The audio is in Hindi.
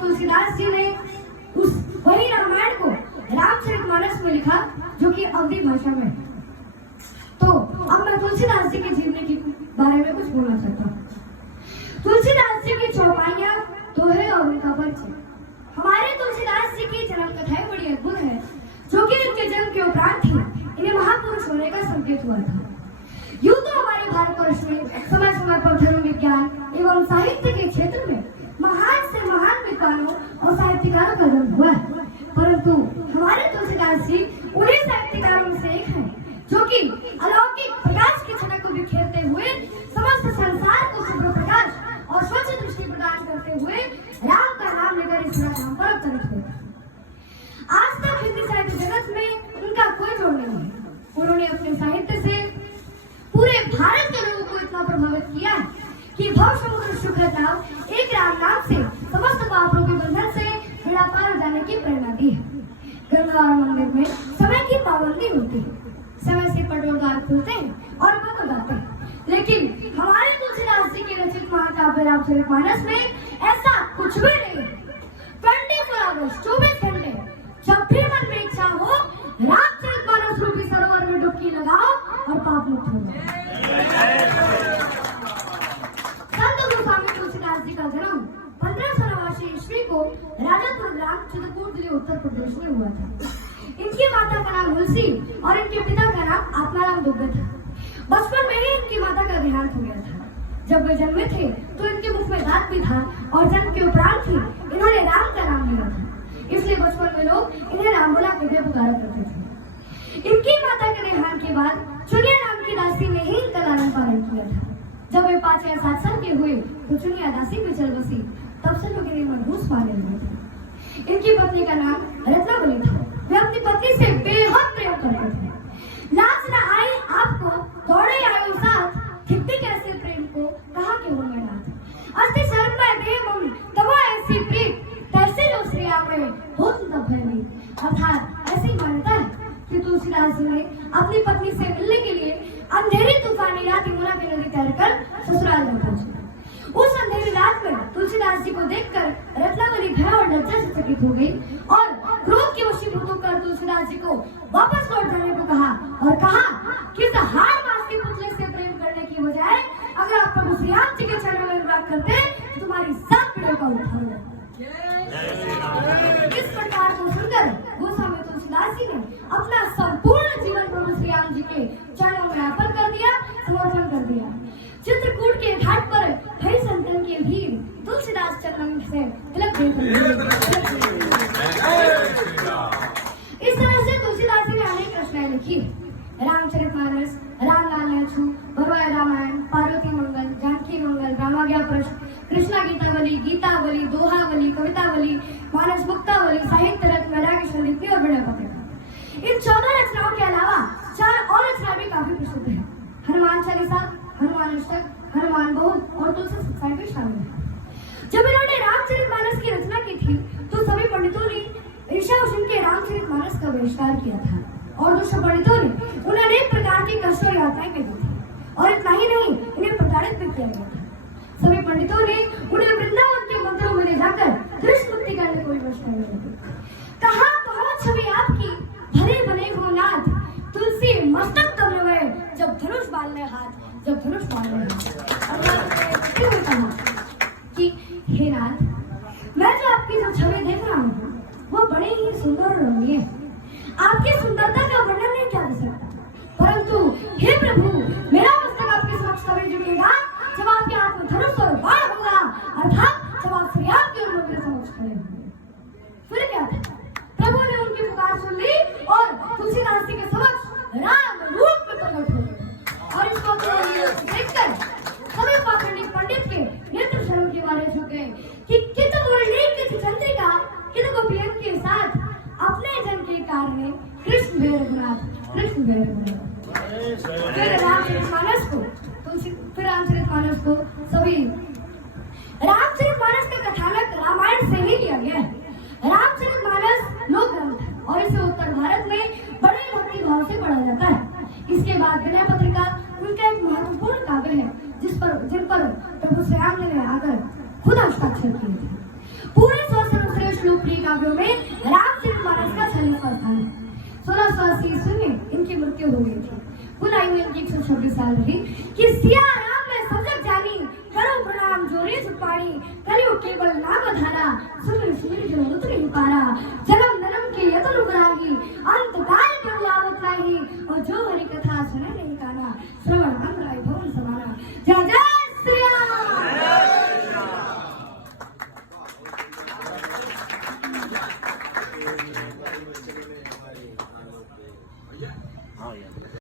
तुलसीदास जी ने उस वही रामायण को रामचरितमानस में लिखा, जो कि अवधी भाषा में। तो अब मैं तुलसीदास जी के जीवन के बारे में कुछ बोलना चाहता हूँ। तुलसीदास जी की चौपाइयाँ, दोहे और उनका परिचय। हमारे तुलसीदास जी की जन्म कथाएं बड़ी अद्भुत है, जो कि उनके जन्म के उपरांत ही इन्हें महापुरुष होने का संकेत हुआ था। यूं तो हमारे भारतवर्ष में समय समय पर धर्म विज्ञान एवं साहित्य के क्षेत्र में महान से महान विद्वानों और साहित्यकारों का जन्म हुआ है, परंतु हमारे तुलसीदास जी उन्हीं साहित्यकारों में से एक हैं, जो कि अलौकिक प्रकाश की छटा को बिखेरते हुए समस्त संसार को शुभ्र प्रकाश और स्वच्छ दृष्टि प्रदान करते हुए राम का नाम लेकर इस नाम पर अवतरित हुए। आज तक हिंदी साहित्य जगत में उनका कोई जोड़ नहीं है। उन्होंने अपने साहित्य से पूरे भारत के लोगों को इतना प्रभावित किया कि भव समुद्र शुक्र नाम एक राम नाम से समस्त पापों के बंधन से बेड़ा पार जाने की प्रेरणा दी है। गंगा मंदिर में समय की पाबंदी होती है, समय से पटोद्वार खुलते हैं और बंद हो जाते हैं, लेकिन हमारे तुलसीदास जी के रचित महाकाव्य रामचरितमानस में ऐसा कुछ भी नहीं है। 24 आवर्स 24 घंटे जब भी मन में इच्छा हो, रामचरितमानस रूपी सरोवर में डुबकी लगाओ और पाप मुक्त हो जाओ। संत गोस्वामी तुलसीदास जी का जन्म 1589 ईस्वी को राजापुर ग्राम चित्रकूट जिले उत्तर प्रदेश में हुआ था। इनकी माता का नाम तुलसी और इनके पिता का नाम आत्माराम दुबे था। बचपन में ही इनकी माता का देहांत हो गया था। जब वे जन्मे थे तो इनके मुख में दांत भी था और जन्म के उपरांत ही इन्होंने राम का नाम लिया था, इसलिए बचपन में लोग इन्हें राम बोला करके पुकारा करते थे। इनकी माता के देहांत के बाद चुनिया नाम की दासी ने ही इनका लालन पालन किया था। जब वे 5 या 7 साल के हुए तो चुनिया दासी भी चल बसी, तब से लोग इन्हें मनहूस माने हुए थे। इनकी पत्नी का नाम रत्नावली था। वे अपनी पत्नी से बेहद प्रेम करते थे। लाज न आई आपको दौड़े आयो साथ, ठिकती कैसे प्रेम को कहा के हो मैं नाथ। अस्ति शर्म में दे मम तब ऐसी प्रीत, तैसे जो श्रेया में हो तब भयनी। अर्थात ऐसी मान्यता है कि तुलसीदास जी ने अपनी पत्नी से मिलने के लिए अंधेरी तूफानी रात यमुना की नदी तैर कर ससुराल जा पहुंचे। उस अंधेरी रात में तुलसीदास जी को देखकर रत्नावली भय और लज्जा से चकित हो गई और क्रोध के वशीभूत होकर तुलसीदास जी को वापस लौट जाने को कहा और कहा कि इस हार मास के पुतले से प्रेम करने की बजाय अगर आप प्रभु श्री राम जी के चरणों में अनुराग करते तो तुम्हारी सब पीड़ों का उद्धार हो। इस प्रकार को सुनकर गोस्वामी तुलसीदास जी ने अपना संपूर्ण जीवन प्रभु श्री राम जी के चरणों में अर्पण कर दिया, समर्पण कर दिया। चित्रकूट के घाट पर भई संतन की भीड़ तुलसीदास चरण से तिलक देकर इस तरह से तुलसीदास जी ने अनेक रचनाएं लिखी। रामचरितमानस, रामलाल नेछू, भरवाया रामायण, पार्वती मंगल, जानकी मंगल, रामाज्ञा प्रश्न, कृष्णा गीतावली, गीतावली, दोहावली, कवितावली, मानस मुक्तावली, साहित्य रत्न, वैराग्य संदीप्ति और विनय पत्रिका। इन 14 रचनाओं के अलावा 4 और रचना भी काफी प्रसिद्ध है। हनुमान चालीसा, हनुमान अष्टक, हनुमान बहुत और तुलसी सत्साई भी शामिल है। जब इन्होंने रामचरितमानस की रचना की थी तो सभी पंडितों ने ईर्ष्या उस इनके रामचरितमानस का बहिष्कार किया था और दूसरे पंडितों ने उन्हें अनेक प्रकार की कष्ट और यातनाएं भी दी थी और इतना ही नहीं, इन्हें प्रताड़ित भी किया गया था। सभी पंडितों ने उन्हें वृंदावन के मंदिरों में ले जाकर दृष्ट मुक्ति करने को विवश कर दिया। कहा पहुंच छवि आपकी भरे बने हो नाथ, तुलसी मस्तक तब लगे जब धनुष बांधने हाथ, जब धनुष बांधने हाथ। कहा कि हे नाथ, मैं जो आपकी जो छवि देख रहा हूँ वो बड़े ही सुंदर और रमणीय है। आपकी सुंदरता का वर्णन नहीं किया जा सकता, परंतु हे प्रभु, मेरा मस्तक आपके समक्ष तभी झुकेगा जब आपके हाथ में धनुष और बाण होगा, अर्थात जब आप श्री राम के उन्नति के समक्ष खड़े होंगे। फिर क्या था? प्रभु ने उनकी पुकार सुन ली और तुलसीदास जी के समक्ष राम रूप में प्रकट हो गए और इसको देखकर सभी पाखंडी पंडित के नेत्र शर्म के मारे झुके कि कित मुरली कित चंद्रिका कित गोपियन के साथ अपने जन के कारण कृष्ण भेर रघुनाथ, कृष्ण भेर रघुनाथ। फिर रामचरितमानस को सभी रामचरितमानस का कथानक रामायण से ही लिया गया है। रामचरितमानस लोक ग्रंथ है और इसे उत्तर भारत में बड़े भक्ति भाव से पढ़ा जाता है। इसके बाद विनय पत्रिका उनका एक महत्वपूर्ण काव्य है जिन पर प्रभु श्री राम ने आकर खुद हस्ताक्षर किए थे। पूरे 100 सर्वश्रेष्ठ लोकप्रिय काव्यों में रामचरितमानस का 46वां स्थान है। 1680 ईस्वी में इनकी मृत्यु हो गई थी। कुल आयु इनकी 126 साल रही। कि सिया राम में सब जग जानी, करो प्रणाम जोरे सुपाणी, कलियुग केवल नाम धारा, सुन